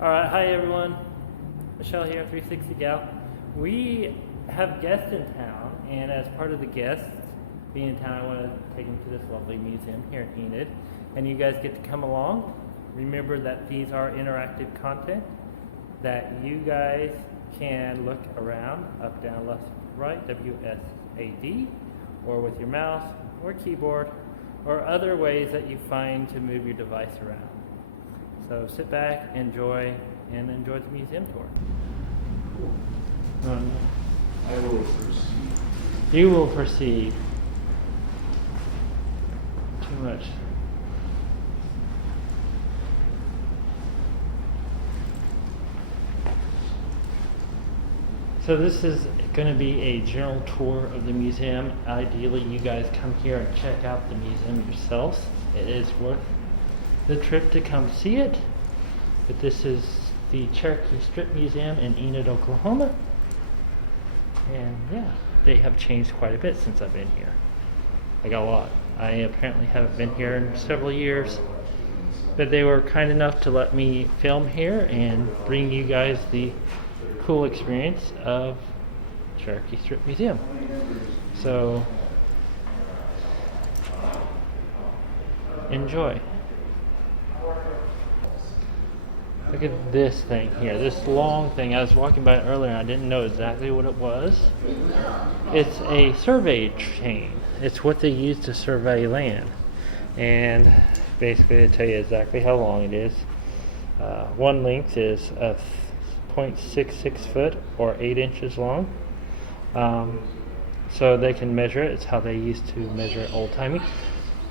Alright, hi everyone. Michelle here, 360 Gal. We have guests in town, and as part of the guests being in town, I want to take them to this lovely museum here in Enid. And you guys get to come along. Remember that these are interactive content, that you guys can look around, up, down, left, right, WSAD, or with your mouse, or keyboard, or other ways that you find to move your device around. So sit back, enjoy the museum tour. Cool. I will proceed. You will proceed. Too much. So this is going to be a general tour of the museum. Ideally, you guys come here and check out the museum yourselves. It is worth the trip to come see it. But this is the Cherokee Strip Museum in Enid, Oklahoma. And yeah, they have changed quite a bit since I've been here. Like a lot. I apparently haven't been here in several years. But they were kind enough to let me film here and bring you guys the cool experience of Cherokee Strip Museum. So enjoy. Look at this thing here, this long thing. I was walking by it earlier and I didn't know exactly what it was. It's a survey chain. It's what they use to survey land. And basically they tell you exactly how long it is. One length is a 0.66 foot or 8 inches long. So they can measure it. It's how they used to measure old-timey.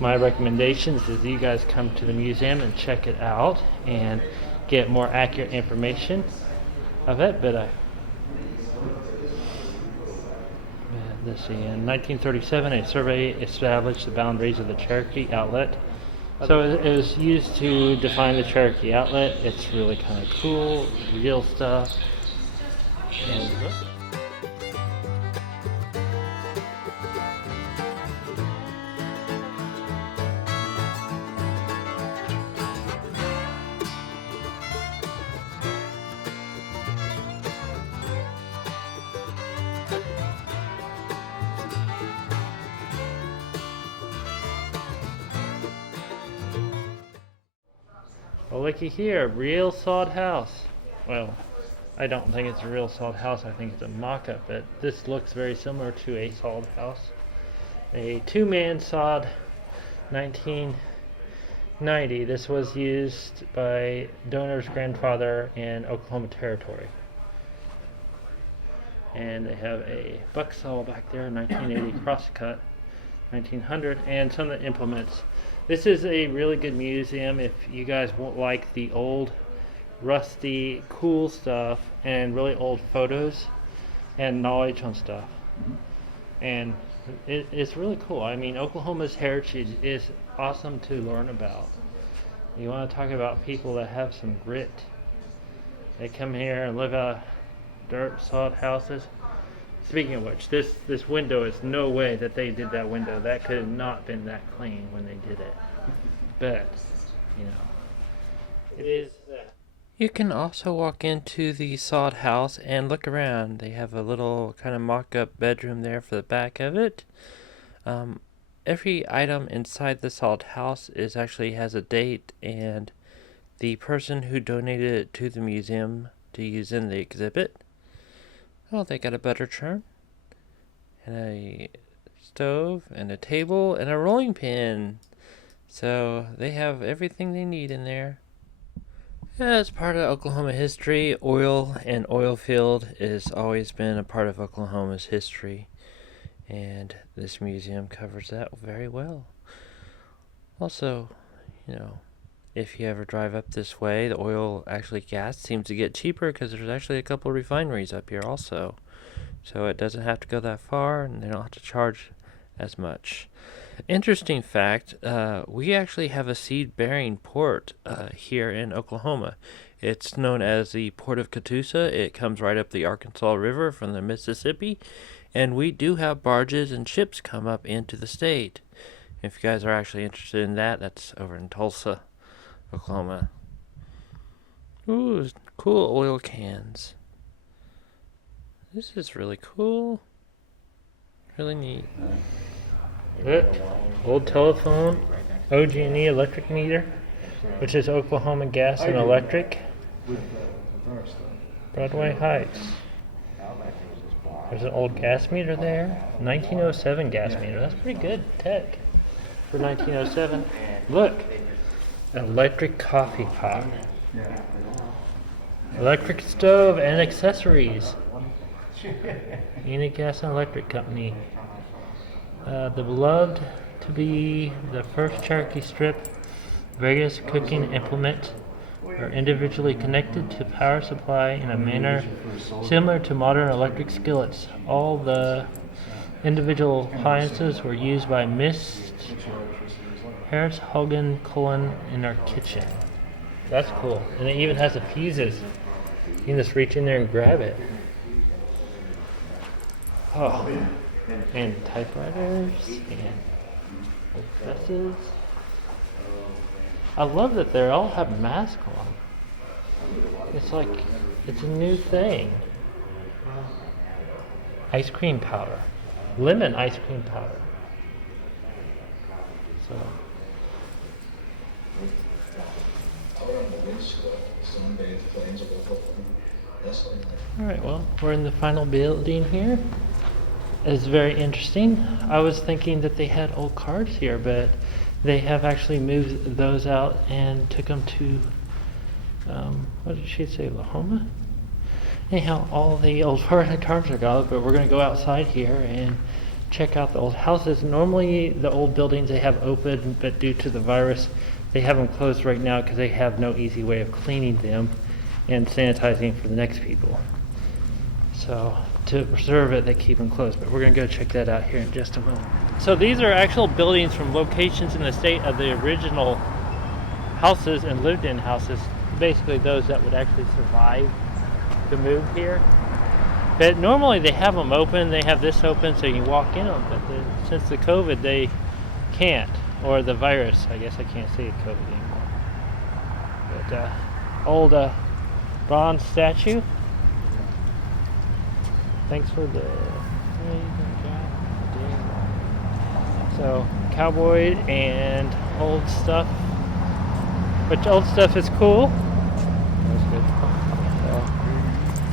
My recommendation is that you guys come to the museum and check it out and get more accurate information of it. But let's see, in 1937 a survey established the boundaries of the Cherokee outlet. So it was used to define the Cherokee outlet. It's really kind of cool, real stuff. And well, looky here, real sod house. Well, I don't think it's a real sod house. I think it's a mock-up, but this looks very similar to a sod house. A two-man sod, 1990. This was used by Donor's grandfather in Oklahoma Territory. And they have a buck saw back there, 1980 crosscut, 1900, and some of the implements. This is a really good museum if you guys like the old, rusty, cool stuff and really old photos and knowledge on stuff. And it's really cool. I mean, Oklahoma's heritage is awesome to learn about. You want to talk about people that have some grit. They come here and live out dirt sod houses. Speaking of which, this window is no way that they did that window. That could have not been that clean when they did it. But, you know, it is that. You can also walk into the sod house and look around. They have a little kind of mock-up bedroom there for the back of it. Every item inside the sod house actually has a date, and the person who donated it to the museum to use in the exhibit. Oh, they got a butter churn, and a stove, and a table, and a rolling pin. So they have everything they need in there. As part of Oklahoma history, oil and oil field has always been a part of Oklahoma's history, and this museum covers that very well. Also, you know, if you ever drive up this way, the gas seems to get cheaper because there's actually a couple of refineries up here also. So it doesn't have to go that far, and they don't have to charge as much. Interesting fact, we actually have a seed-bearing port here in Oklahoma. It's known as the Port of Catoosa. It comes right up the Arkansas River from the Mississippi, and we do have barges and ships come up into the state. If you guys are actually interested in that, that's over in Tulsa, Oklahoma. Ooh, cool oil cans. This is really cool. Really neat. Look, old telephone, OG&E electric meter, which is Oklahoma Gas and Electric. With our stuff. Broadway Heights. There's an old gas meter there. 1907 gas meter. That's pretty good tech for 1907. Look, electric coffee pot. Yeah. Electric stove and accessories. Enid Gas and Electric Company. The beloved to be the first Cherokee strip various cooking implement are individually connected to power supply in a manner similar to modern electric skillets. All the individual appliances were used by Miss Harris Hogan Cullen in our kitchen. That's cool. And it even has the fuses. You can just reach in there and grab it. Oh. And typewriters and old presses. I love that they all have masks on. It's like it's a new thing. Ice cream powder. Lemon ice cream powder. So alright, well, we're in the final building here. It's very interesting. I was thinking that they had old cars here, but they have actually moved those out and took them to, what did she say, Lahoma? Anyhow, all the old cars are gone, but we're going to go outside here and check out the old houses. Normally, the old buildings they have open, but due to the virus, they have them closed right now because they have no easy way of cleaning them and sanitizing for the next people. So to preserve it, they keep them closed, but we're going to go check that out here in just a moment. So these are actual buildings from locations in the state of the original houses and lived in houses, basically those that would actually survive the move here. But normally they have them open, they have this open so you can walk in them, but since the COVID they can't, or the virus, I guess I can't say COVID anymore. But old bronze statue. Thanks for the so cowboy and old stuff, which old stuff is cool. That's good. So,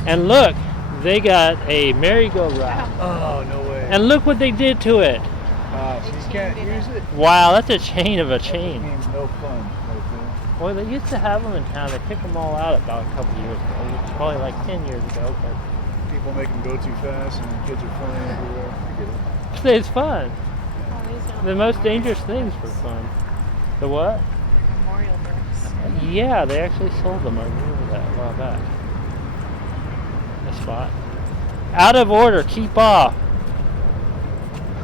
and look, they got a merry-go-round. Oh, no way. And look what they did to it. So you can't use it? Wow, that's a chain of a chain. That means no fun. No fun. Well, they used to have them in town. They took them all out about a couple years ago. It was probably like 10 years ago. But People make them go too fast and kids are flying everywhere. I get it. it's fun. The most dangerous things for fun. The what? Memorial bricks. Yeah, they actually sold them. I remember that a while back. The spot. Out of order. Keep off.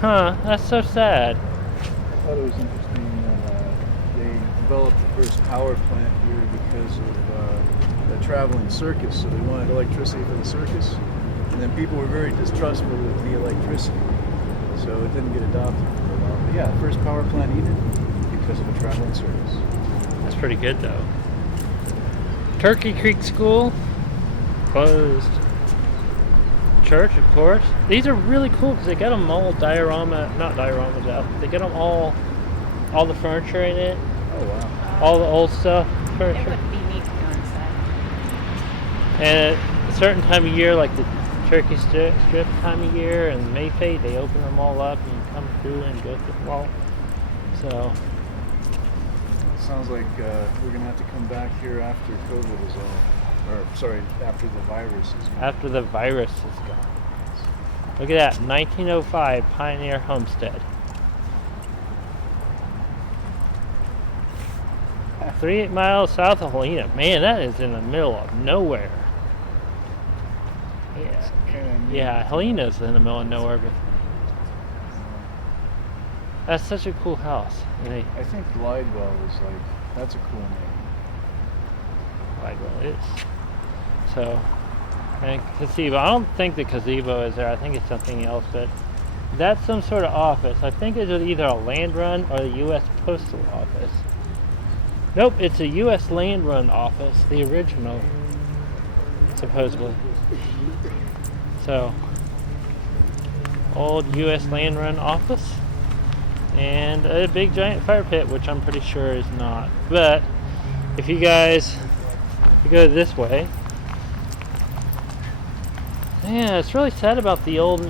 Huh. That's so sad. I thought it was interesting they developed the first power plant here because of the traveling circus. So they wanted electricity for the circus. And then people were very distrustful of the electricity. So it didn't get adopted for a while. But yeah, first power plant even because of a traveling circus. That's pretty good though. Turkey Creek School closed. Church, of course. These are really cool because they got them all not dioramas out. They got them all the furniture in it. Oh wow. All the old stuff, It furniture. would be neat to go inside. And at a certain time of year, like the Cherokee strip time of year and Mayfay, they open them all up and you come through and go through them all. So Sounds like we're gonna have to come back here after COVID is all, or sorry, after the virus is gone. after the virus is gone. Look at that, 1905 Pioneer Homestead. 38 miles south of Helena. Man, that is in the middle of nowhere. Yeah, yeah, Helena's in the middle of nowhere, but that's such a cool house. And they, I think Glidewell is like, that's a cool name. Glidewell is. So, and gazebo. I don't think the gazebo is there. I think it's something else, but that's some sort of office. I think it's either a land run or the U.S. Postal Office. Nope, it's a U.S. Land Run office, the original, supposedly. So, old U.S. Land Run office, and a big giant fire pit, which I'm pretty sure is not. But if you guys go this way, yeah, it's really sad about the old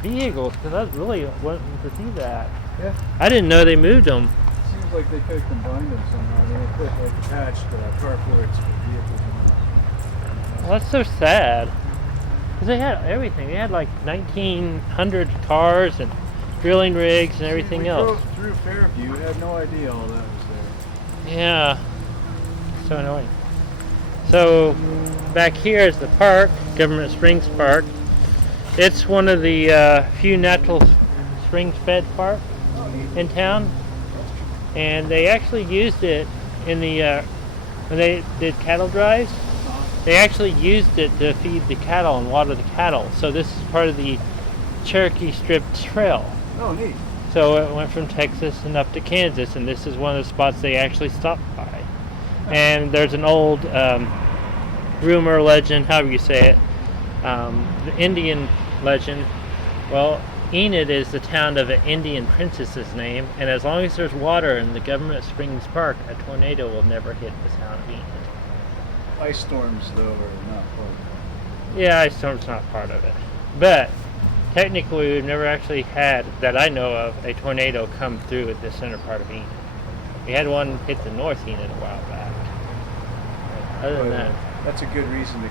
vehicles, because I was really wanting to see that. Yeah. I didn't know they moved them. Seems like they could have combined them somehow. They put like attached carports for vehicles. Well, that's so sad. Because they had everything. They had like 1,900 cars and drilling rigs and everything we else. drove through Fairview, had no idea all that was there. Yeah. So annoying. So back here is the park, Government Springs Park. It's one of the few natural springs fed parks in town. And they actually used it in the when they did cattle drives. They actually used it to feed the cattle and water the cattle. So this is part of the Cherokee Strip Trail. Oh, neat. So it went from Texas and up to Kansas, and this is one of the spots they actually stopped by. And there's an old rumor, legend, however you say it, the Indian legend. Well, Enid is the town of an Indian princess's name, and as long as there's water in the Government Springs Park, a tornado will never hit the town of Enid. Ice storms, though, are not part of it. Yeah, ice storm's not part of it. But technically, we've never actually had, that I know of, a tornado come through at the center part of Enid. We had one hit the North Enid a while back. But other than that, that's a good reason to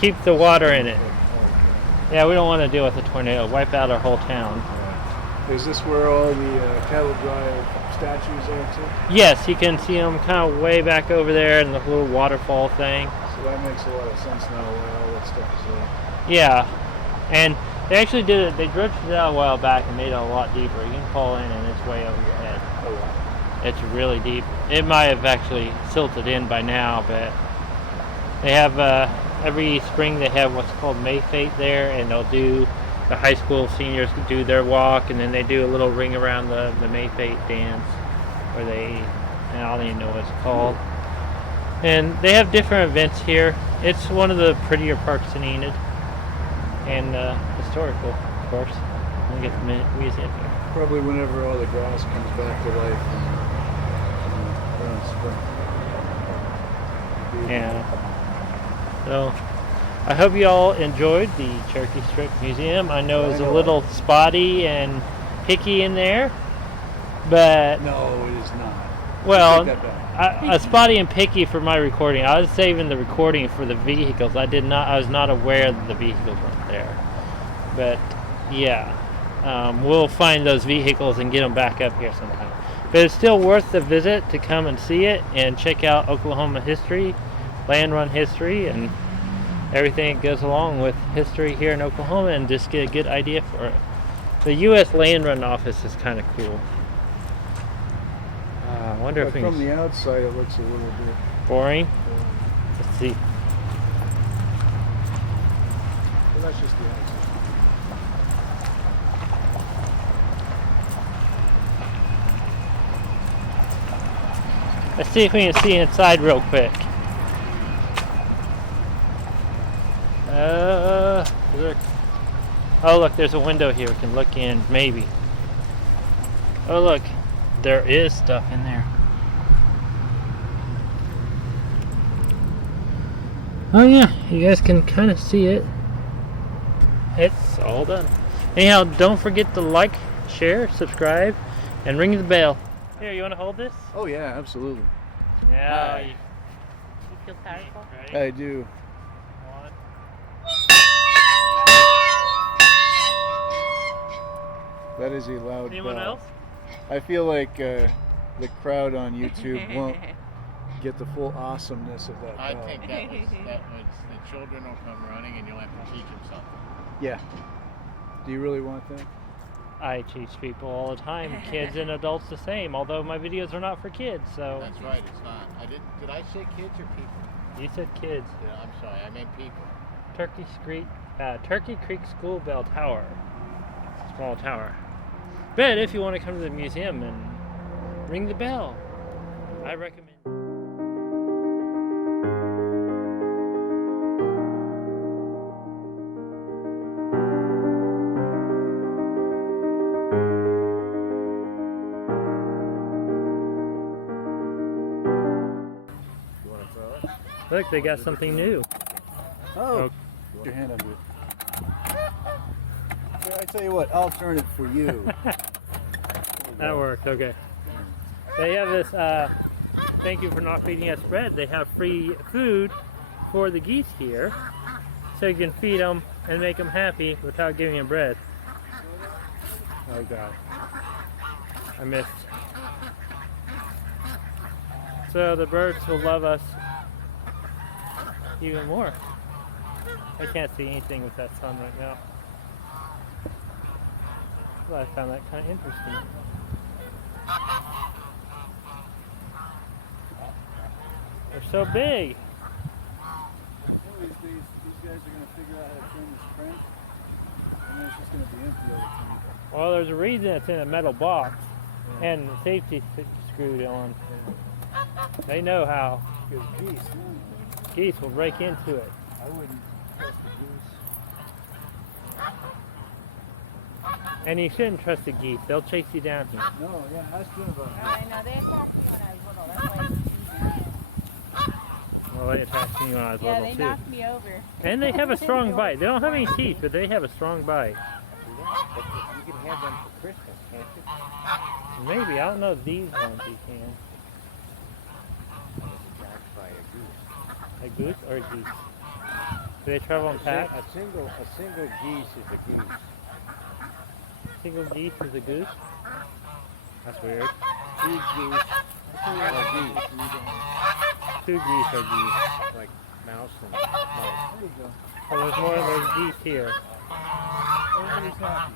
keep the water in it. Oh, Yeah, we don't want to deal with a tornado. Wipe out our whole town. okay. Is this where all the cattle drive statues are too? Yes, you can see them kind of way back over there in the little waterfall thing. So that makes a lot of sense now why all that stuff is there. Yeah, and they actually did it. They dredged it out a while back and made it a lot deeper. You can fall in and it's way over your head. Oh, wow. It's really deep. It might have actually silted in by now, but they have every spring they have what's called May Fete there, and they'll do, the high school seniors do their walk, and then they do a little ring around the May Fete dance, where they, and I don't even know what it's called. And they have different events here. It's one of the prettier parks in Enid, and historical, of course. We'll get the museum here. Probably whenever all the grass comes back to life around spring. Yeah. So, I hope you all enjoyed the Cherokee Strip Museum. I know it's a little spotty and picky in there, but No, it is not. well, Take that back. spotty and picky for my recording. I was saving the recording for the vehicles. I was not aware that the vehicles weren't there. But yeah, we'll find those vehicles and get them back up here sometime. But it's still worth the visit to come and see it and check out Oklahoma history, land run history, and everything that goes along with history here in Oklahoma, and just get a good idea for it. The U.S. Land Run office is kind of cool. I wonder But if we from can... the outside, it looks a little bit. Boring? Let's see. But that's just the outside. Let's see if we can see inside real quick. Look. Oh, look, there's a window here. We can look in, maybe. Oh, look. There is stuff in there. Oh, yeah. You guys can kind of see it. It's all done. Anyhow, don't forget to like, share, subscribe, and ring the bell. Here, you want to hold this? Oh yeah, absolutely. Yeah. Hi. You feel powerful? ready? I do. One. That is a loud Anyone bell. else? I feel like the crowd on YouTube won't get the full awesomeness of that I bell. think that was the children will come running and you'll have to teach them something. Yeah. Do you really want that? I teach people all the time, kids and adults the same, although my videos are not for kids, so... That's right, it's not. Did I say kids or people? You said kids. Yeah, I'm sorry, I meant people. Turkey Creek School Bell Tower. It's a small tower. But if you want to come to the museum and ring the bell, I recommend... Look, they got something new. Oh, put your hand under it. I tell you what, I'll turn it for you. That worked, okay. They have this, thank you for not feeding us bread. They have free food for the geese here, so you can feed them and make them happy without giving them bread. Oh God, I missed. So the birds will love us even more. I can't see anything with that sun right now. Well, I found that kind of interesting. They're so big. One of these days, these guys are going to figure out how to turn this crank, and then it's just going to be empty all the time. Well, there's a reason it's in a metal box and the safety screwed on. They know how. Because Geese will break into it. I wouldn't trust the goose. And you shouldn't trust the geese. They'll chase you down here. No, yeah, ask them about it. I know, they attacked me when I was little. That's why it's easy. Well, they attacked me when I was Yeah, little they too. knocked me over. And they have a strong bite. They don't have any teeth, but they have a strong bite. You can have them for Christmas, can't you? Maybe. I don't know if these ones you can. I was attacked by a goose. A goose or a geese? Do they travel in packs? A single geese is a goose. Single geese is a goose? That's weird. Two geese are geese. Two geese are geese. Like mouse and mouse. There you go. Oh, there's more of those geese here. Everybody's happy.